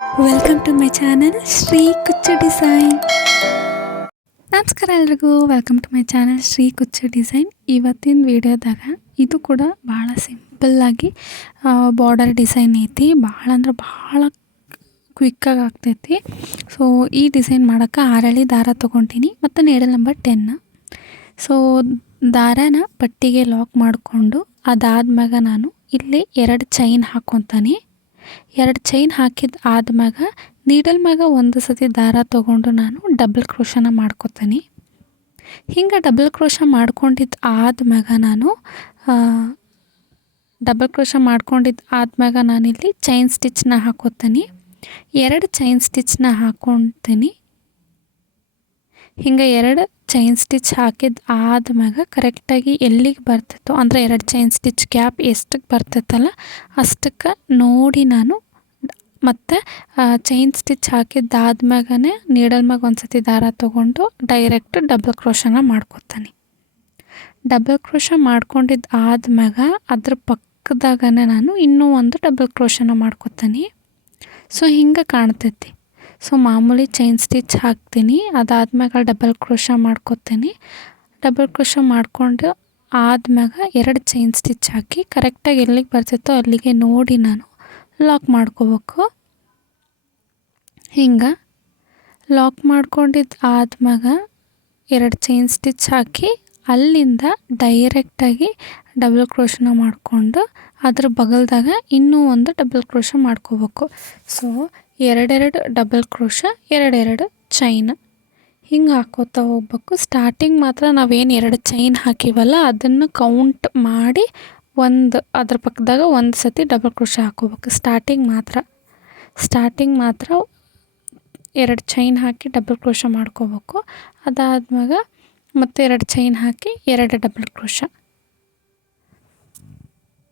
Welcome to my channel Shri Kuchchu design. ನಮಸ್ಕಾರ ಎಲ್ರಿಗೂ, welcome to my channel Shri Kuchchu design. ಇವತ್ತಿನ ವಿಡಿಯೋದಾಗ ಇದು ಕೂಡ ಭಾಳ ಸಿಂಪಲ್ಲಾಗಿ ಬಾರ್ಡರ್ ಡಿಸೈನ್ ಐತಿ. ಭಾಳ ಅಂದ್ರೆ ಭಾಳ ಕ್ವಿಕ್ಕಾಗಿ ಆಗ್ತೈತಿ. ಸೊ ಈ ಡಿಸೈನ್ ಮಾಡೋಕ್ಕೆ 6 ಎಳೆ ದಾರ ತೊಗೊತೀನಿ ಮತ್ತು ನೀಡಲ್ ನಂಬರ್ 10. ಸೊ ದಾರಾನ ಪಟ್ಟಿಗೆ ಲಾಕ್ ಮಾಡಿಕೊಂಡು ಅದಾದ್ಮ್ಯಾಗ ನಾನು ಇಲ್ಲಿ 2 ಚೈನ್ ಹಾಕ್ಕೊತಾನೆ. 2 ಚೈನ್ ಹಾಕಿದ ಆದ್ಮ್ಯಾಗ ನೀಡಲ್ ಮ್ಯಾಗ ಒಂದು ಸತಿ ದಾರ ತೊಗೊಂಡು ನಾನು ಡಬಲ್ ಕ್ರೋಶನ ಮಾಡ್ಕೊತೀನಿ. ಹಿಂಗೆ ಡಬಲ್ ಕ್ರೋಶ ಮಾಡ್ಕೊಂಡಿದ್ದು ಆದ್ಮ್ಯಾಗ ನಾನು ನಾನಿಲ್ಲಿ ಚೈನ್ ಸ್ಟಿಚ್ನ ಹಾಕ್ಕೊತೀನಿ. 2 ಚೈನ್ ಸ್ಟಿಚ್ನ ಹಾಕ್ಕೊತೀನಿ. ಹಿಂಗೆ 2 ಚೈನ್ ಸ್ಟಿಚ್ ಹಾಕಿದ ಆದ್ಮ್ಯಾಗ ಕರೆಕ್ಟಾಗಿ ಎಲ್ಲಿಗೆ ಬರ್ತಿತ್ತು ಅಂದರೆ 2 ಚೈನ್ ಸ್ಟಿಚ್ ಗ್ಯಾಪ್ ಎಷ್ಟಕ್ಕೆ ಬರ್ತೈತಲ್ಲ ಅಷ್ಟಕ್ಕೆ ನೋಡಿ ನಾನು ಮತ್ತು ಚೈನ್ ಸ್ಟಿಚ್ ಹಾಕಿದ್ದಾದ್ಮ್ಯಾಗನೇ ನೀಡಲ್ ಮ್ಯಾಗ ಒಂದು ಸತಿ ದಾರ ತೊಗೊಂಡು ಡೈರೆಕ್ಟ್ ಡಬಲ್ ಕ್ರೋಶನ ಮಾಡ್ಕೊತೀನಿ. ಡಬಲ್ ಕ್ರೋಶ ಮಾಡ್ಕೊಂಡಿದ್ದು ಆದ್ಮ್ಯಾಗ ಅದ್ರ ಪಕ್ಕದಾಗನೇ ನಾನು ಇನ್ನೂ ಒಂದು ಡಬಲ್ ಕ್ರೋಶನ ಮಾಡ್ಕೊತೀನಿ. ಸೊ ಹಿಂಗೆ ಕಾಣ್ತೈತಿ. ಸೊ ಮಾಮೂಲಿ ಚೈನ್ ಸ್ಟಿಚ್ ಹಾಕ್ತೀನಿ, ಅದಾದ್ಮ್ಯಾಗ ಡಬಲ್ ಕ್ರೋಶ ಮಾಡ್ಕೊತೀನಿ. ಡಬಲ್ ಕ್ರೋಶ ಮಾಡ್ಕೊಂಡು ಆದ್ಮ್ಯಾಗ 2 ಚೈನ್ ಸ್ಟಿಚ್ ಹಾಕಿ ಕರೆಕ್ಟಾಗಿ ಎಲ್ಲಿಗೆ ಬರ್ತಿತ್ತೋ ಅಲ್ಲಿಗೆ ನೋಡಿ ನಾನು ಲಾಕ್ ಮಾಡ್ಕೋಬೇಕು. ಹಿಂಗೆ ಲಾಕ್ ಮಾಡ್ಕೊಂಡಿದ್ದು ಆದ್ಮ್ಯಾಗ 2 ಚೈನ್ ಸ್ಟಿಚ್ ಹಾಕಿ ಅಲ್ಲಿಂದ ಡೈರೆಕ್ಟಾಗಿ ಡಬಲ್ ಕ್ರೋಶನ ಮಾಡಿಕೊಂಡು ಅದ್ರ ಬಗಲ್ದಾಗ ಇನ್ನೂ ಒಂದು ಡಬಲ್ ಕ್ರೋಶ ಮಾಡ್ಕೋಬೇಕು. ಸೊ 2 ಡಬಲ್ ಕ್ರೋಶ 2 ಚೈನ್ ಹಿಂಗೆ ಹಾಕೋತಾ ಹೋಗ್ಬೇಕು. ಸ್ಟಾರ್ಟಿಂಗ್ ಮಾತ್ರ ನಾವೇನು 2 ಚೈನ್ ಹಾಕಿವಲ್ಲ ಅದನ್ನು ಕೌಂಟ್ ಮಾಡಿ ಅದ್ರ ಪಕ್ಕದಾಗ ಒಂದು ಸತಿ ಡಬಲ್ ಕ್ರೋಶ ಹಾಕೋಬೇಕು. ಸ್ಟಾರ್ಟಿಂಗ್ ಮಾತ್ರ 2 ಚೈನ್ ಹಾಕಿ ಡಬಲ್ ಕ್ರೋಶ ಮಾಡ್ಕೋಬೇಕು. ಅದಾದ್ಮ್ಯಾಗ ಮತ್ತೆ 2 ಚೈನ್ ಹಾಕಿ 2 ಡಬಲ್ ಕ್ರೋಶ.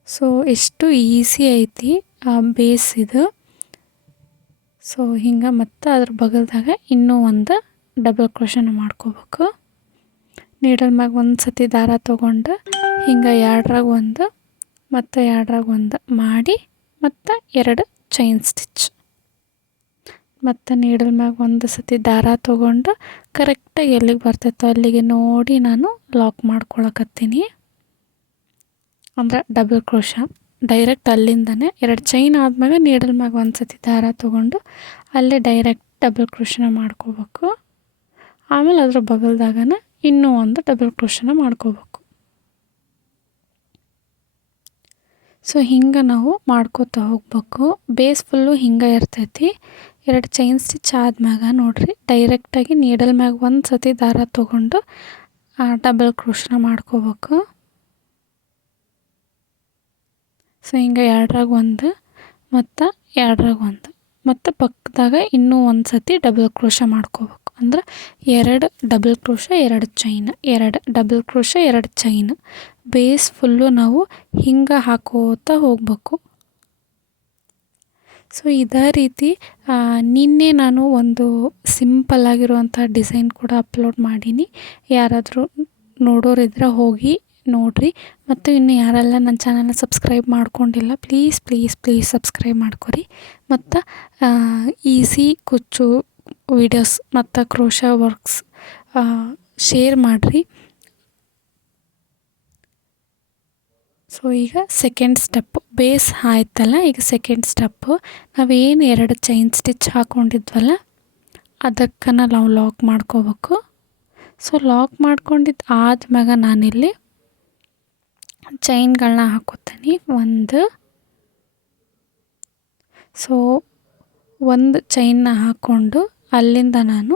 ಸೊ ಎಷ್ಟು ಈಸಿ ಐತಿ ಬೇಸ್ ಇದು. ಸೊ ಹಿಂಗೆ ಮತ್ತು ಅದ್ರ ಬಗಲ್ದಾಗ ಇನ್ನೂ ಒಂದು ಡಬಲ್ ಕ್ರೋಶನ ಮಾಡ್ಕೋಬೇಕು. ನೀಡಲ್ ಮ್ಯಾಗ ಒಂದು ಸತಿ ದಾರ ತೊಗೊಂಡು ಹಿಂಗೆ 2ರಾಗ ಒಂದು ಮತ್ತು 2ರಾಗ ಒಂದು ಮಾಡಿ ಮತ್ತು 2 ಚೈನ್ ಸ್ಟಿಚ್ ಮತ್ತು ನೀಡಲ್ ಮ್ಯಾಗ ಒಂದು ಸತಿ ದಾರ ತೊಗೊಂಡು ಕರೆಕ್ಟಾಗಿ ಎಲ್ಲಿಗೆ ಬರ್ತೈತೋ ಅಲ್ಲಿಗೆ ನೋಡಿ ನಾನು ಲಾಕ್ ಮಾಡ್ಕೊಳಕತ್ತೀನಿ. ಅಂದ್ರೆ ಡಬಲ್ ಕ್ರೋಶ ಡೈರೆಕ್ಟ್ ಅಲ್ಲಿಂದನೇ 2 ಚೈನ್ ಆದ್ಮ್ಯಾಗ ನೀಡಲ್ ಮ್ಯಾಗ ಒಂದು ಸತಿ ದಾರ ತೊಗೊಂಡು ಅಲ್ಲೇ ಡೈರೆಕ್ಟ್ ಡಬಲ್ ಕ್ರೋಶನ ಮಾಡ್ಕೋಬೇಕು. ಆಮೇಲೆ ಅದ್ರ ಬಗಲ್ದಾಗನ ಇನ್ನೂ ಒಂದು ಡಬಲ್ ಕ್ರೋಶನ ಮಾಡ್ಕೋಬೇಕು. ಸೊ ಹಿಂಗೆ ನಾವು ಮಾಡ್ಕೋತಾ ಹೋಗ್ಬೇಕು. ಬೇಸ್ ಫುಲ್ಲು ಹಿಂಗೆ ಇರ್ತೈತಿ. 2 ಚೈನ್ ಸ್ಟಿಚ್ ಆದ್ಮ್ಯಾಗ ನೋಡಿರಿ ಡೈರೆಕ್ಟಾಗಿ ನೀಡಲ್ ಮ್ಯಾಗ ಒಂದು ಸತಿ ದಾರ ತೊಗೊಂಡು ಡಬಲ್ ಕ್ರೋಶನ ಮಾಡ್ಕೋಬೇಕು. ಸೊ ಹಿಂಗೆ 2ರಾಗ ಒಂದು ಮತ್ತು 2ರಾಗ ಒಂದು ಮತ್ತು ಪಕ್ಕದಾಗ ಇನ್ನೂ ಒಂದು ಸತಿ ಡಬಲ್ ಕ್ರೋಶ ಮಾಡ್ಕೋಬೇಕು. ಅಂದ್ರೆ 2 double crochet 2 chain 2 double crochet 2 chain base full ನಾವು ಹಿಂಗೆ ಹಾಕೋತಾ ಹೋಗ್ಬೇಕು. ಸೊ ಇದೇ ರೀತಿ ನಿನ್ನೆ ನಾನು ಒಂದು ಸಿಂಪಲ್ಲಾಗಿರುವಂಥ ಡಿಸೈನ್ ಕೂಡ ಅಪ್ಲೋಡ್ ಮಾಡೀನಿ. ಯಾರಾದರೂ ನೋಡೋರಿದ್ರೆ ಹೋಗಿ ನೋಡಿರಿ. ಮತ್ತು ಇನ್ನು ಯಾರೆಲ್ಲ ನನ್ನ ಚಾನಲ್ನ ಸಬ್ಸ್ಕ್ರೈಬ್ ಮಾಡ್ಕೊಂಡಿಲ್ಲ ಪ್ಲೀಸ್ ಸಬ್ಸ್ಕ್ರೈಬ್ ಮಾಡ್ಕೊರಿ. ಮತ್ತು ಈಸಿ ಕುಚ್ಚು ವಿಡಿಯೋಸ್ ಮತ್ತು ಕ್ರೋಶ ವರ್ಕ್ಸ್ ಶೇರ್ ಮಾಡಿರಿ. ಸೊ ಈಗ ಸೆಕೆಂಡ್ ಸ್ಟೆಪ್ಪು ಬೇಸ್ ಆಯ್ತಲ್ಲ. ಈಗ ಸೆಕೆಂಡ್ ಸ್ಟೆಪ್ಪು ನಾವೇನು 2 ಚೈನ್ ಸ್ಟಿಚ್ ಹಾಕ್ಕೊಂಡಿದ್ವಲ್ಲ ಅದಕ್ಕೆ ನಾವು ಲಾಕ್ ಮಾಡ್ಕೋಬೇಕು. ಸೊ ಲಾಕ್ ಮಾಡ್ಕೊಂಡಿದ್ದು ಆದ್ಮ್ಯಾಗ ನಾನಿಲ್ಲಿ ಚೈನ್ಗಳನ್ನ ಹಾಕೋತೀನಿ. ಸೊ ಒಂದು ಚೈನ್ನ ಹಾಕ್ಕೊಂಡು ಅಲ್ಲಿಂದ ನಾನು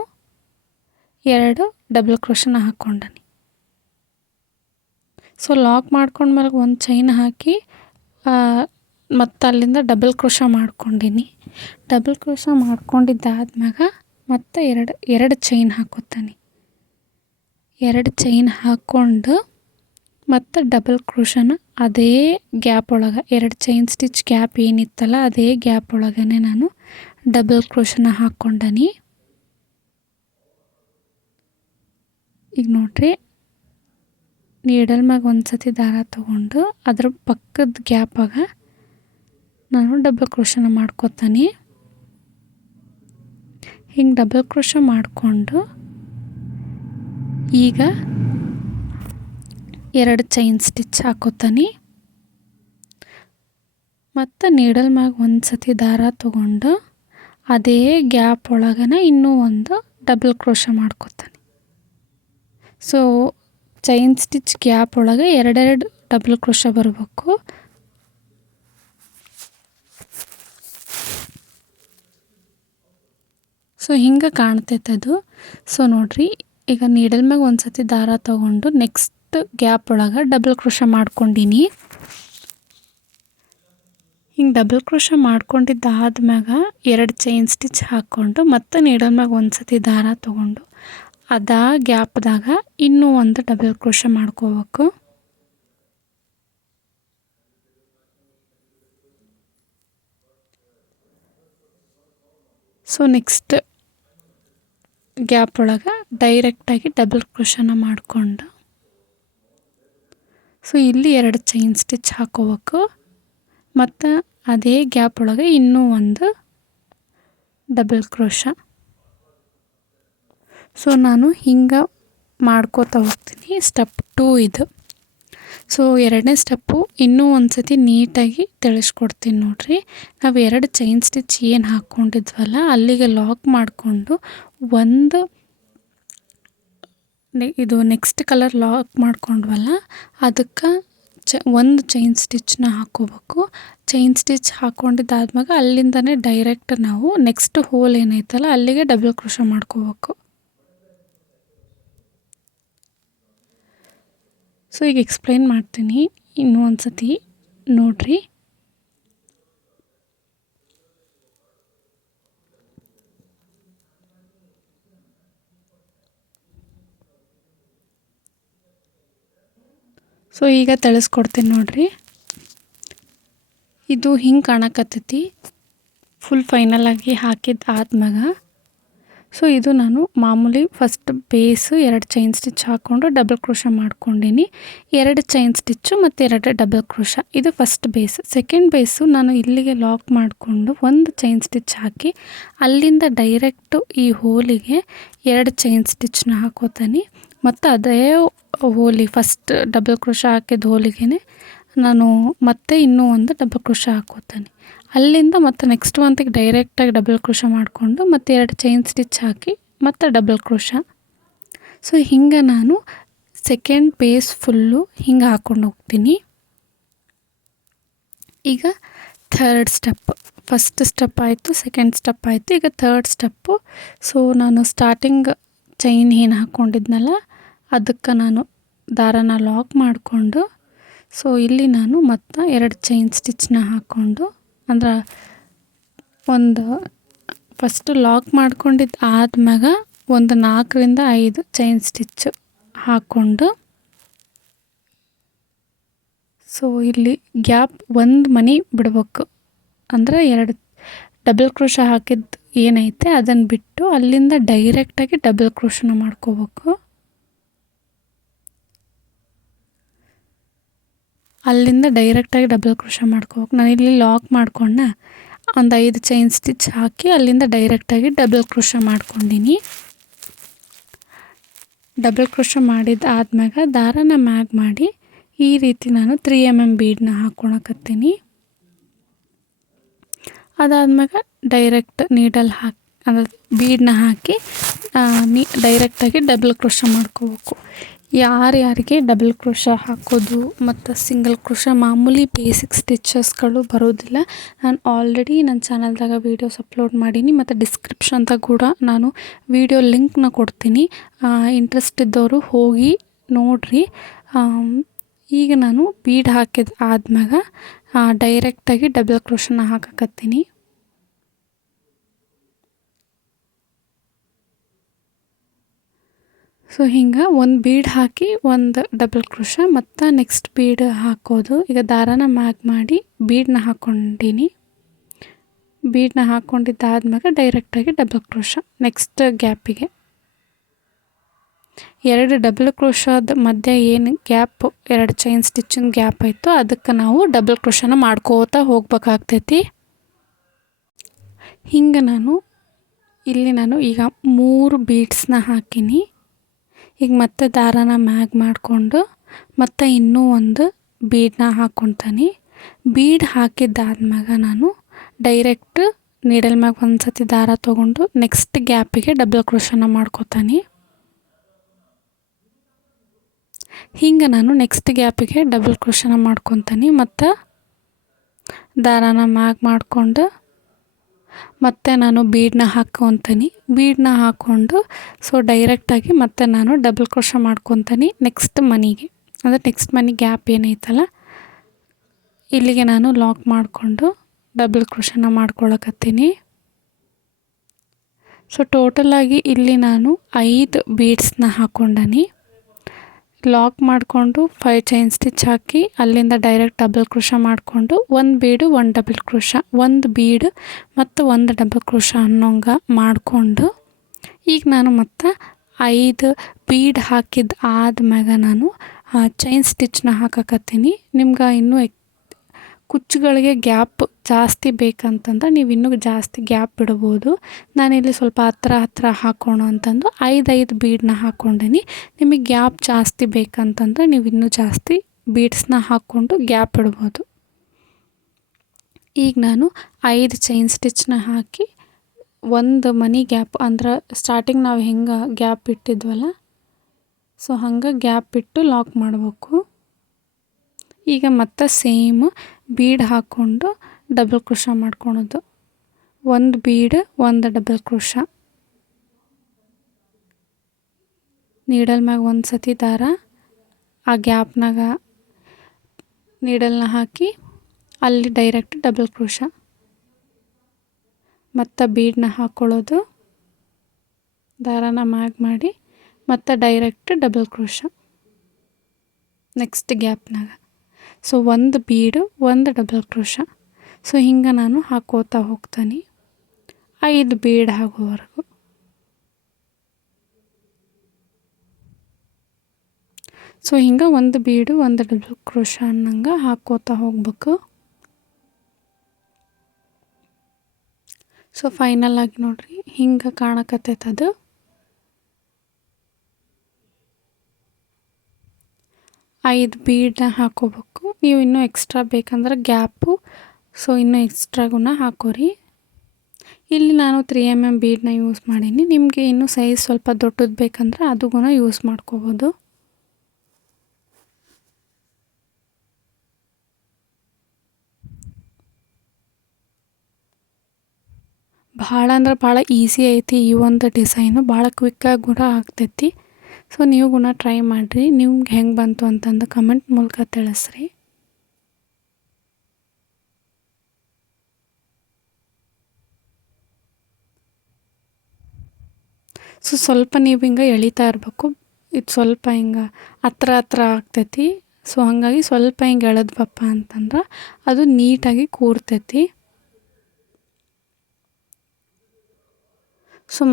2 ಡಬಲ್ ಕ್ರೋಶನ ಹಾಕ್ಕೊಂಡನಿ. ಸೊ ಲಾಕ್ ಮಾಡ್ಕೊಂಡ್ಮೇಲೆ ಒಂದು ಚೈನ್ ಹಾಕಿ ಮತ್ತು ಅಲ್ಲಿಂದ ಡಬಲ್ ಕ್ರೋಶ ಮಾಡ್ಕೊಂಡೀನಿ. ಡಬಲ್ ಕ್ರೋಶ ಮಾಡ್ಕೊಂಡಿದ್ದಾದ್ಮ್ಯಾಗ ಮತ್ತು 2 ಚೈನ್ ಹಾಕೋತೀನಿ. 2 ಚೈನ್ ಹಾಕ್ಕೊಂಡು ಮತ್ತು ಡಬಲ್ ಕ್ರೋಶನ ಅದೇ ಗ್ಯಾಪ್ ಒಳಗೆ 2 ಚೈನ್ ಸ್ಟಿಚ್ ಗ್ಯಾಪ್ ಏನಿತ್ತಲ್ಲ ಅದೇ ಗ್ಯಾಪ್ ಒಳಗೇ ನಾನು ಡಬಲ್ ಕ್ರೋಶನ ಹಾಕ್ಕೊಂಡನಿ. ಈಗ ನೋಡಿರಿ ನೀಡಲ್ ಮ್ಯಾಗ ಒಂದು ಸತಿ ದಾರ ತೊಗೊಂಡು ಅದ್ರ ಪಕ್ಕದ ಗ್ಯಾಪಾಗ ನಾನು ಡಬಲ್ ಕ್ರೋಶನ ಮಾಡ್ಕೋತೀನಿ. ಹಿಂಗೆ ಡಬಲ್ ಕ್ರೋಶ ಮಾಡಿಕೊಂಡು ಈಗ 2 ಚೈನ್ ಸ್ಟಿಚ್ ಹಾಕೋತಾನೆ. ಮತ್ತು ನೀಡಲ್ ಮ್ಯಾಗ ಒಂದು ಸತಿ ದಾರ ತೊಗೊಂಡು ಅದೇ ಗ್ಯಾಪ್ ಒಳಗನ ಇನ್ನೂ ಒಂದು ಡಬಲ್ ಕ್ರೋಶ ಮಾಡ್ಕೋತಾನೆ. ಸೊ ಚೈನ್ ಸ್ಟಿಚ್ ಗ್ಯಾಪ್ ಒಳಗೆ 2 ಡಬಲ್ ಕ್ರೋಶ ಬರಬೇಕು. ಸೊ ಹಿಂಗೆ ಕಾಣ್ತೈತೆ ಅದು. ಸೊ ನೋಡಿರಿ, ಈಗ ನೀಡಲ್ ಮ್ಯಾಗ ಒಂದು ಸತಿ ದಾರ ತೊಗೊಂಡು ನೆಕ್ಸ್ಟ್ ಗ್ಯಾಪ್ ಒಳಗೆ ಡಬಲ್ ಕ್ರೋಶ ಮಾಡ್ಕೊಂಡೀನಿ. ಹಿಂಗೆ ಡಬಲ್ ಕ್ರೋಶ ಮಾಡ್ಕೊಂಡಿದ್ದಾದ್ಮ್ಯಾಗ 2 ಚೈನ್ ಸ್ಟಿಚ್ ಹಾಕ್ಕೊಂಡು ಮತ್ತು ನೀಡಲ್ ಮ್ಯಾಗ ಒಂದು ಸತಿ ದಾರ ತೊಗೊಂಡು ಅದಾ ಗ್ಯಾಪ್ದಾಗ ಇನ್ನೂ ಒಂದು ಡಬಲ್ ಕ್ರೋಶ ಮಾಡ್ಕೋಬೇಕು. ಸೊ ನೆಕ್ಸ್ಟ್ ಗ್ಯಾಪ್ ಒಳಗೆ ಡೈರೆಕ್ಟಾಗಿ ಡಬಲ್ ಕ್ರೋಶನ ಮಾಡಿಕೊಂಡು ಸೊ ಇಲ್ಲಿ 2 ಚೈನ್ ಸ್ಟಿಚ್ ಹಾಕೋಬೇಕು. ಮತ್ತು ಅದೇ ಗ್ಯಾಪ್ ಒಳಗೆ ಇನ್ನೂ ಒಂದು ಡಬಲ್ ಕ್ರೋಶ. ಸೊ ನಾನು ಹಿಂಗೆ ಮಾಡ್ಕೋತಾ ಹೋಗ್ತೀನಿ. ಸ್ಟೆಪ್ 2 ಇದು. ಸೊ 2ನೇ ಸ್ಟೆಪ್ಪು ಇನ್ನೂ ಒಂದು ಸತಿ ನೀಟಾಗಿ ತಿಳಿಸ್ಕೊಡ್ತೀನಿ ನೋಡಿರಿ. ನಾವು 2 ಚೈನ್ ಸ್ಟಿಚ್ ಏನು ಹಾಕ್ಕೊಂಡಿದ್ವಲ್ಲ ಅಲ್ಲಿಗೆ ಲಾಕ್ ಮಾಡಿಕೊಂಡು ಒಂದು ಇದು ನೆಕ್ಸ್ಟ್ ಕಲರ್ ಲಾಕ್ ಮಾಡ್ಕೊಂಡ್ವಲ್ಲ ಅದಕ್ಕೆ ಒಂದು ಚೈನ್ ಸ್ಟಿಚ್ನ ಹಾಕ್ಕೋಬೇಕು. ಚೈನ್ ಸ್ಟಿಚ್ ಹಾಕ್ಕೊಂಡಿದ್ದಾದ್ಮೇಲೆ ಅಲ್ಲಿಂದನೇ ಡೈರೆಕ್ಟ್ ನಾವು ನೆಕ್ಸ್ಟ್ ಹೋಲ್ ಏನೈತಲ್ಲ ಅಲ್ಲಿಗೆ ಡಬಲ್ ಕ್ರೋಶ ಮಾಡ್ಕೋಬೇಕು. ಸೊ ಈಗ ಎಕ್ಸ್ಪ್ಲೈನ್ ಮಾಡ್ತೀನಿ, ಇನ್ನೂ ಒಂದು ಸತಿ ನೋಡಿರಿ. ಸೊ ಈಗ ತಿಳಿಸ್ಕೊಡ್ತೀನಿ ನೋಡಿರಿ. ಇದು ಹಿಂಗೆ ಕಾಣಕತ್ತೈತಿ ಫುಲ್ ಫೈನಲಾಗಿ ಹಾಕಿದ್ದಾದ್ಮ್ಯಾಗ. ಸೊ ಇದು ನಾನು ಮಾಮೂಲಿ ಫಸ್ಟ್ ಬೇಸು 2 ಚೈನ್ ಸ್ಟಿಚ್ ಹಾಕ್ಕೊಂಡು ಡಬಲ್ ಕ್ರೋಶ ಮಾಡ್ಕೊಂಡೀನಿ. 2 ಚೈನ್ ಸ್ಟಿಚ್ಚು ಮತ್ತು 2 ಡಬಲ್ ಕ್ರೋಶ, ಇದು ಫಸ್ಟ್ ಬೇಸ್. ಸೆಕೆಂಡ್ ಬೇಸು ನಾನು ಇಲ್ಲಿಗೆ ಲಾಕ್ ಮಾಡಿಕೊಂಡು ಒಂದು ಚೈನ್ ಸ್ಟಿಚ್ ಹಾಕಿ ಅಲ್ಲಿಂದ ಡೈರೆಕ್ಟು ಈ ಹೋಲಿಗೆ 2 ಚೈನ್ ಸ್ಟಿಚ್ನ ಹಾಕೋತಾನೆ. ಮತ್ತು ಅದೇ ಹೋಲಿ ಫಸ್ಟ್ ಡಬಲ್ ಕ್ರೋಶ ಹಾಕಿದ ಹೋಲಿಗೆ ನಾನು ಮತ್ತೆ ಇನ್ನೂ ಒಂದು ಡಬಲ್ ಕ್ರೋಶ ಹಾಕೋತಾನೆ. ಅಲ್ಲಿಂದ ಮತ್ತು ನೆಕ್ಸ್ಟ್ ಒಂದಿಗೆ ಡೈರೆಕ್ಟಾಗಿ ಡಬಲ್ ಕ್ರೋಶ ಮಾಡಿಕೊಂಡು ಮತ್ತು 2 ಚೈನ್ ಸ್ಟಿಚ್ ಹಾಕಿ ಮತ್ತು ಡಬಲ್ ಕ್ರೋಶ. ಸೊ ಹಿಂಗೆ ನಾನು ಸೆಕೆಂಡ್ ಬೇಸ್ ಫುಲ್ಲು ಹಿಂಗೆ ಹಾಕ್ಕೊಂಡು ಹೋಗ್ತೀನಿ. ಈಗ ಥರ್ಡ್ ಸ್ಟೆಪ್, ಫಸ್ಟ್ ಸ್ಟೆಪ್ ಆಯಿತು, ಸೆಕೆಂಡ್ ಸ್ಟೆಪ್ ಆಯಿತು, ಈಗ ಥರ್ಡ್ ಸ್ಟೆಪ್ಪು. ಸೊ ನಾನು ಸ್ಟಾರ್ಟಿಂಗ್ ಚೈನ್ ಏನು ಹಾಕ್ಕೊಂಡಿದ್ನಲ್ಲ ಅದಕ್ಕೆ ನಾನು ದಾರನ ಲಾಕ್ ಮಾಡಿಕೊಂಡು ಸೊ ಇಲ್ಲಿ ನಾನು ಮತ್ತು 2 ಚೈನ್ ಸ್ಟಿಚ್ನ ಹಾಕ್ಕೊಂಡು ಅಂದ್ರೆ ಒಂದು ಫಸ್ಟು ಲಾಕ್ ಮಾಡ್ಕೊಂಡಿದ್ದು ಆದ್ಮ್ಯಾಗ ಒಂದು 4 ರಿಂದ 5 ಚೈನ್ ಸ್ಟಿಚ್ ಹಾಕ್ಕೊಂಡು ಸೊ ಇಲ್ಲಿ ಗ್ಯಾಪ್ ಒಂದು ಮನಿ ಬಿಡ್ಬೇಕು. ಅಂದರೆ 2 ಡಬಲ್ ಕ್ರೋಶ ಹಾಕಿದ್ದು ಏನೈತೆ ಅದನ್ನು ಬಿಟ್ಟು ಅಲ್ಲಿಂದ ಡೈರೆಕ್ಟಾಗಿ ಡಬಲ್ ಕ್ರೋಶನ ಮಾಡ್ಕೋಬೇಕು. ಅಲ್ಲಿಂದ ಡೈರೆಕ್ಟಾಗಿ ಡಬಲ್ ಕ್ರೋಶ ಮಾಡ್ಕೋಬೇಕು. ನಾನಿಲ್ಲಿ ಲಾಕ್ ಮಾಡ್ಕೊಂಡ ಒಂದು 5 ಚೈನ್ ಸ್ಟಿಚ್ ಹಾಕಿ ಅಲ್ಲಿಂದ ಡೈರೆಕ್ಟಾಗಿ ಡಬಲ್ ಕ್ರೋಶ ಮಾಡ್ಕೊಂಡೀನಿ. ಡಬಲ್ ಕ್ರೋಶ ಮಾಡಿದ್ದಾದ್ಮ್ಯಾಗ ದಾರನ ಮ್ಯಾಗ್ ಮಾಡಿ ಈ ರೀತಿ ನಾನು 3 mm ಬೀಡನ್ನ ಹಾಕ್ಕೊಳಕತ್ತೀನಿ. ಅದಾದ್ಮ್ಯಾಗ ಡೈರೆಕ್ಟ್ ನೀಡಲ್ ಹಾಕಿ ಅಂದರೆ ಬೀಡನ್ನ ಹಾಕಿ ಡೈರೆಕ್ಟಾಗಿ ಡಬಲ್ ಕ್ರೋಶ ಮಾಡ್ಕೋಬೇಕು. ಯಾರ್ಯಾರಿಗೆ ಡಬಲ್ ಕ್ರೋಶ ಹಾಕೋದು ಮತ್ತು ಸಿಂಗಲ್ ಕ್ರೋಶ ಮಾಮೂಲಿ ಬೇಸಿಕ್ ಸ್ಟಿಚಸ್ಗಳು ಬರೋದಿಲ್ಲ, ನಾನು ಆಲ್ರೆಡಿ ನನ್ನ ಚಾನಲ್ದಾಗ ವೀಡಿಯೋಸ್ ಅಪ್ಲೋಡ್ ಮಾಡೀನಿ ಮತ್ತು ಡಿಸ್ಕ್ರಿಪ್ಷನ್ದಾಗ ಕೂಡ ನಾನು ವೀಡಿಯೋ ಲಿಂಕ್ನ ಕೊಡ್ತೀನಿ. ಇಂಟ್ರೆಸ್ಟ್ ಇದ್ದವರು ಹೋಗಿ ನೋಡಿರಿ. ಈಗ ನಾನು ಬೀಡ್ ಹಾಕಿದ ಆದ್ಮ್ಯಾಗ ಡೈರೆಕ್ಟಾಗಿ ಡಬಲ್ ಕ್ರೋಶನ ಹಾಕಕತ್ತೀನಿ. ಸೊ ಹಿಂಗೆ ಒಂದು ಬೀಡ್ ಹಾಕಿ ಒಂದು ಡಬಲ್ ಕ್ರೋಶ ಮತ್ತು ನೆಕ್ಸ್ಟ್ ಬೀಡ್ ಹಾಕೋದು. ಈಗ ದಾರನ ಮ್ಯಾಗ್ ಮಾಡಿ ಬೀಡನ್ನ ಹಾಕ್ಕೊಂಡೀನಿ. ಬೀಡನ್ನ ಹಾಕ್ಕೊಂಡಿದ್ದಾದ್ಮ್ಯಾಗ ಡೈರೆಕ್ಟಾಗಿ ಡಬಲ್ ಕ್ರೋಶ ನೆಕ್ಸ್ಟ್ ಗ್ಯಾಪಿಗೆ 2 ಡಬಲ್ ಕ್ರೋಶದ ಮಧ್ಯೆ ಏನು ಗ್ಯಾಪ್ 2 ಚೈನ್ ಸ್ಟಿಚ್ಚಿನ ಗ್ಯಾಪ್ ಆಯಿತು ಅದಕ್ಕೆ ನಾವು ಡಬಲ್ ಕ್ರೋಶನ ಮಾಡ್ಕೋತಾ ಹೋಗ್ಬೇಕಾಗ್ತೈತಿ. ಹಿಂಗೆ ನಾನು ಇಲ್ಲಿ ನಾನು ಈಗ 3 ಬೀಡ್ಸ್ನ ಹಾಕೀನಿ. ಈಗ ಮತ್ತೆ ದಾರಾನ ಮ್ಯಾಗ್ ಮಾಡಿಕೊಂಡು ಮತ್ತೆ ಇನ್ನೂ ಒಂದು ಬೀಡನ್ನ ಹಾಕ್ಕೊತೀನಿ. ಬೀಡ್ ಹಾಕಿದ್ದಾದ್ಮ್ಯಾಗ ನಾನು ಡೈರೆಕ್ಟ್ ನೀಡಲ್ ಮ್ಯಾಗ ಒಂದು ಸತಿ ದಾರ ತೊಗೊಂಡು ನೆಕ್ಸ್ಟ್ ಗ್ಯಾಪಿಗೆ ಡಬಲ್ ಕ್ರೋಶನ ಮಾಡ್ಕೋತೀನಿ. ಹಿಂಗೆ ನಾನು ನೆಕ್ಸ್ಟ್ ಗ್ಯಾಪಿಗೆ ಡಬಲ್ ಕ್ರೋಶನ ಮಾಡ್ಕೊತೀನಿ. ಮತ್ತು ದಾರಾನ ಮ್ಯಾಗ್ ಮಾಡಿಕೊಂಡು ಮತ್ತೆ ನಾನು ಬೀಡನ್ನ ಹಾಕ್ಕೊತೀನಿ. ಬೀಡನ್ನ ಹಾಕ್ಕೊಂಡು ಡೈರೆಕ್ಟಾಗಿ ಮತ್ತೆ ನಾನು ಡಬಲ್ ಕ್ರೋಶ ಮಾಡ್ಕೊತೀನಿ ನೆಕ್ಸ್ಟ್ ಮನಿಗೆ, ಅಂದರೆ ನೆಕ್ಸ್ಟ್ ಮನಿ ಗ್ಯಾಪ್ ಏನೈತಲ್ಲ ಇಲ್ಲಿಗೆ ನಾನು ಲಾಕ್ ಮಾಡಿಕೊಂಡು ಡಬಲ್ ಕ್ರೋಶನ ಮಾಡ್ಕೊಳಕತ್ತೀನಿ. ಟೋಟಲಾಗಿ ಇಲ್ಲಿ ನಾನು 5 ಬೀಡ್ಸ್ನ ಹಾಕ್ಕೊಂಡನಿ. ಲಾಕ್ ಮಾಡಿಕೊಂಡು 5 ಚೈನ್ ಸ್ಟಿಚ್ ಹಾಕಿ ಅಲ್ಲಿಂದ ಡೈರೆಕ್ಟ್ ಡಬಲ್ ಕ್ರೋಶ ಮಾಡಿಕೊಂಡು 1 ಬೀಡು 1 ಡಬಲ್ ಕ್ರೋಶ, 1 ಬೀಡ್ ಮತ್ತು 1 ಡಬಲ್ ಕ್ರೋಶ ಅನ್ನೋಂಗೆ ಮಾಡಿಕೊಂಡು ಈಗ ನಾನು ಮತ್ತು 5 ಬೀಡ್ ಹಾಕಿದ್ದು ಆದ್ಮ್ಯಾಗ ನಾನು ಚೈನ್ ಸ್ಟಿಚ್ನ ಹಾಕಕತ್ತೀನಿ. ನಿಮ್ಗೆ ಇನ್ನೂ ಕುಚ್ಚುಗಳಿಗೆ ಗ್ಯಾಪ್ ಜಾಸ್ತಿ ಬೇಕಂತಂದ್ರೆ ನೀವು ಇನ್ನೂ ಜಾಸ್ತಿ ಗ್ಯಾಪ್ ಬಿಡ್ಬೋದು. ನಾನಿಲ್ಲಿ ಸ್ವಲ್ಪ ಹತ್ರ ಹಾಕೋಣ ಅಂತಂದು 5 ಬೀಡನ್ನ ಹಾಕ್ಕೊಂಡೀನಿ. ನಿಮಗೆ ಗ್ಯಾಪ್ ಜಾಸ್ತಿ ಬೇಕಂತಂದ್ರೆ ನೀವು ಇನ್ನೂ ಜಾಸ್ತಿ ಬೀಡ್ಸ್ನ ಹಾಕ್ಕೊಂಡು ಗ್ಯಾಪ್ ಇಡ್ಬೋದು. ಈಗ ನಾನು 5 ಚೈನ್ ಸ್ಟಿಚ್ನ ಹಾಕಿ ಒಂದು ಮನಿ ಗ್ಯಾಪ್, ಅಂದ್ರೆ ಸ್ಟಾರ್ಟಿಂಗ್ ನಾವು ಹೆಂಗೆ ಗ್ಯಾಪ್ ಇಟ್ಟಿದ್ವಲ್ಲ ಹಂಗೆ ಗ್ಯಾಪ್ ಇಟ್ಟು ಲಾಕ್ ಮಾಡಬೇಕು. ಈಗ ಮತ್ತೆ ಸೇಮ್ ಬೀಡ್ ಹಾಕ್ಕೊಂಡು ಡಬಲ್ ಕ್ರೋಶ ಮಾಡ್ಕೊಳೋದು. 1 ಬೀಡ್ 1 ಡಬಲ್ ಕ್ರೋಶ, ನೀಡಲ್ ಮ್ಯಾಗ ಒಂದು ಸತಿ ದಾರ ಆ ಗ್ಯಾಪ್ನಾಗ ನೀಡಲ್ನ ಹಾಕಿ ಅಲ್ಲಿ ಡೈರೆಕ್ಟ್ ಡಬಲ್ ಕ್ರೋಶ, ಮತ್ತು ಬೀಡನ್ನ ಹಾಕ್ಕೊಳ್ಳೋದು, ದಾರಾನ ಮ್ಯಾಗ್ ಮಾಡಿ ಮತ್ತು ಡೈರೆಕ್ಟ್ ಡಬಲ್ ಕ್ರೋಶ ನೆಕ್ಸ್ಟ್ ಗ್ಯಾಪ್ನಾಗ. 1 ಬೀಡು 1 ಡಬಲ್ ಕ್ರೋಶ. ಹಿಂಗೆ ನಾನು ಹಾಕೋತಾ ಹೋಗ್ತೀನಿ 5 ಬೀಡ್ ಆಗೋವರೆಗೂ. ಹಿಂಗೆ 1 ಬೀಡು 1 ಡಬಲ್ ಕ್ರೋಶ ಅನ್ನಂಗೆ ಹಾಕೋತಾ ಹೋಗ್ಬೇಕು. ಫೈನಲ್ ಆಗಿ ನೋಡ್ರಿ ಹಿಂಗೆ ಕಾಣಕತ್ತೈತದು. 5 ಬೀಡನ್ನ ಹಾಕೋಬೇಕು. ನೀವು ಇನ್ನೂ ಎಕ್ಸ್ಟ್ರಾ ಬೇಕಂದ್ರೆ ಗ್ಯಾಪು ಇನ್ನೂ ಎಕ್ಸ್ಟ್ರಾಗೂನ ಹಾಕೋರಿ. ಇಲ್ಲಿ ನಾನು 3mm ಬೀಡನ್ನ ಯೂಸ್ ಮಾಡೀನಿ. ನಿಮಗೆ ಇನ್ನೂ ಸೈಜ್ ಸ್ವಲ್ಪ ದೊಡ್ಡದು ಬೇಕಂದ್ರೆ ಅದಕ್ಕೂ ಯೂಸ್ ಮಾಡ್ಕೋಬೋದು. ಭಾಳ ಅಂದ್ರೆ ಭಾಳ ಈಸಿ ಐತಿ ಈ ಒಂದು ಡಿಸೈನು. ಭಾಳ ಕ್ವಿಕ್ಕಾಗಿ ಕೂಡ ಆಗ್ತೈತಿ. ನೀವು ಕೂಡ ಟ್ರೈ ಮಾಡಿರಿ. ನಿಮ್ಗೆ ಹೆಂಗೆ ಬಂತು ಅಂತಂದು ಕಮೆಂಟ್ ಮೂಲಕ ತಿಳಿಸ್ರಿ. ಸ್ವಲ್ಪ ನೀವು ಹಿಂಗೆ ಎಳಿತಾ ಇರಬೇಕು. ಇದು ಸ್ವಲ್ಪ ಹಿಂಗೆ ಹತ್ರ ಆಗ್ತೈತಿ. ಹಾಗಾಗಿ ಸ್ವಲ್ಪ ಹಿಂಗೆ ಎಳೆದ್ವಪ್ಪ ಅಂತಂದ್ರೆ ಅದು ನೀಟಾಗಿ ಕೂರ್ತೈತಿ.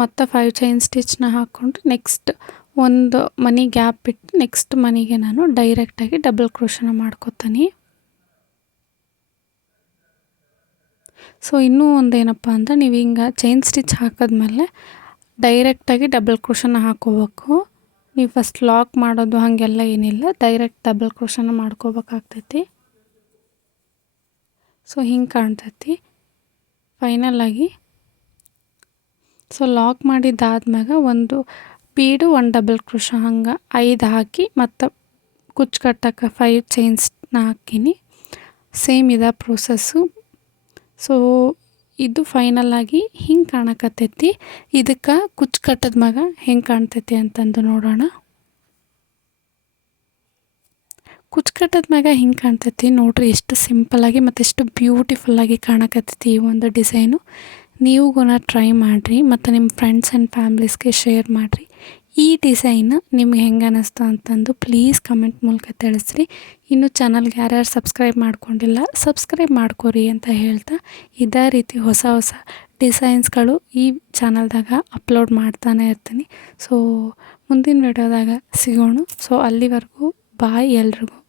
ಮತ್ತು 5 ಚೈನ್ ಸ್ಟಿಚ್ನ ಹಾಕ್ಕೊಂಡು ನೆಕ್ಸ್ಟ್ ಒಂದು ಮನಿ ಗ್ಯಾಪ್ ಬಿಟ್ಟು ನೆಕ್ಸ್ಟ್ ಮನಿಗೆ ನಾನು ಡೈರೆಕ್ಟಾಗಿ ಡಬಲ್ ಕ್ರೋಶನ ಮಾಡ್ಕೋತೀನಿ. ಇನ್ನೂ ಒಂದೇನಪ್ಪ ಅಂದ್ರೆ ನೀವು ಹಿಂಗೆ ಚೈನ್ ಸ್ಟಿಚ್ ಹಾಕಿದ್ಮೇಲೆ ಡೈರೆಕ್ಟಾಗಿ ಡಬಲ್ ಕ್ರೋಶನ ಹಾಕ್ಕೋಬೇಕು. ನೀವು ಫಸ್ಟ್ ಲಾಕ್ ಮಾಡೋದು ಹಾಗೆಲ್ಲ ಏನಿಲ್ಲ, ಡೈರೆಕ್ಟ್ ಡಬಲ್ ಕ್ರೋಶನ ಮಾಡ್ಕೋಬೇಕಾಗ್ತೈತಿ. ಹಿಂಗೆ ಕಾಣ್ತೈತಿ ಫೈನಲಾಗಿ. ಲಾಕ್ ಮಾಡಿದ್ದಾದ್ಮ್ಯಾಗ 1 ಬೀಡು 1 ಡಬಲ್ ಕ್ರೋಶ ಹಂಗೆ 5 ಹಾಕಿ ಮತ್ತು ಕುಚ್ಚು ಕಟ್ಟಕ್ಕೆ 5 ಚೈನ್ಸ್ನ ಹಾಕೀನಿ. ಸೇಮ್ ಇದೆ ಪ್ರೋಸೆಸ್ಸು. ಇದು ಫೈನಲಾಗಿ ಹಿಂಗೆ ಕಾಣಕತ್ತೈತಿ. ಇದಕ್ಕೆ ಕುಚ್ಚು ಕಟ್ಟದ್ಮ್ಯಾಗ ಹೆಂಗೆ ಕಾಣ್ತೈತಿ ಅಂತಂದು ನೋಡೋಣ. ಕುಚ್ಚು ಕಟ್ಟದ್ಮ್ಯಾಗ ಹಿಂಗೆ ಕಾಣ್ತೈತಿ ನೋಡ್ರಿ. ಎಷ್ಟು ಸಿಂಪಲ್ಲಾಗಿ ಮತ್ತು ಎಷ್ಟು ಬ್ಯೂಟಿಫುಲ್ಲಾಗಿ ಕಾಣಕತ್ತೈತಿ ಈ ಒಂದು ಡಿಸೈನು. ನೀವು ಕೂಡ ಟ್ರೈ ಮಾಡಿರಿ ಮತ್ತು ನಿಮ್ಮ ಫ್ರೆಂಡ್ಸ್ ಆ್ಯಂಡ್ ಫ್ಯಾಮ್ಲೀಸ್ಗೆ ಶೇರ್ ಮಾಡಿರಿ. ಈ ಡಿಸೈನ್ ನಿಮ್ಗೆ ಹೆಂಗೆ ಅನ್ನಿಸ್ತು ಅಂತಂದು ಪ್ಲೀಸ್ ಕಮೆಂಟ್ ಮೂಲಕ ತಿಳಿಸ್ರಿ. ಇನ್ನು ಚಾನಲ್ಗೆ ಯಾರ್ಯಾರು ಸಬ್ಸ್ಕ್ರೈಬ್ ಮಾಡ್ಕೊಂಡಿಲ್ಲ ಸಬ್ಸ್ಕ್ರೈಬ್ ಮಾಡ್ಕೊರಿ ಅಂತ ಹೇಳ್ತಾ, ಇದೇ ರೀತಿ ಹೊಸ ಡಿಸೈನ್ಸ್ಗಳು ಈ ಚಾನಲ್ದಾಗ ಅಪ್ಲೋಡ್ ಮಾಡ್ತಾನೆ ಇರ್ತೀನಿ. ಮುಂದಿನ ವಿಡಿಯೋದಾಗ ಸಿಗೋಣ. ಅಲ್ಲಿವರೆಗೂ ಬಾಯ್ ಎಲ್ರಿಗೂ.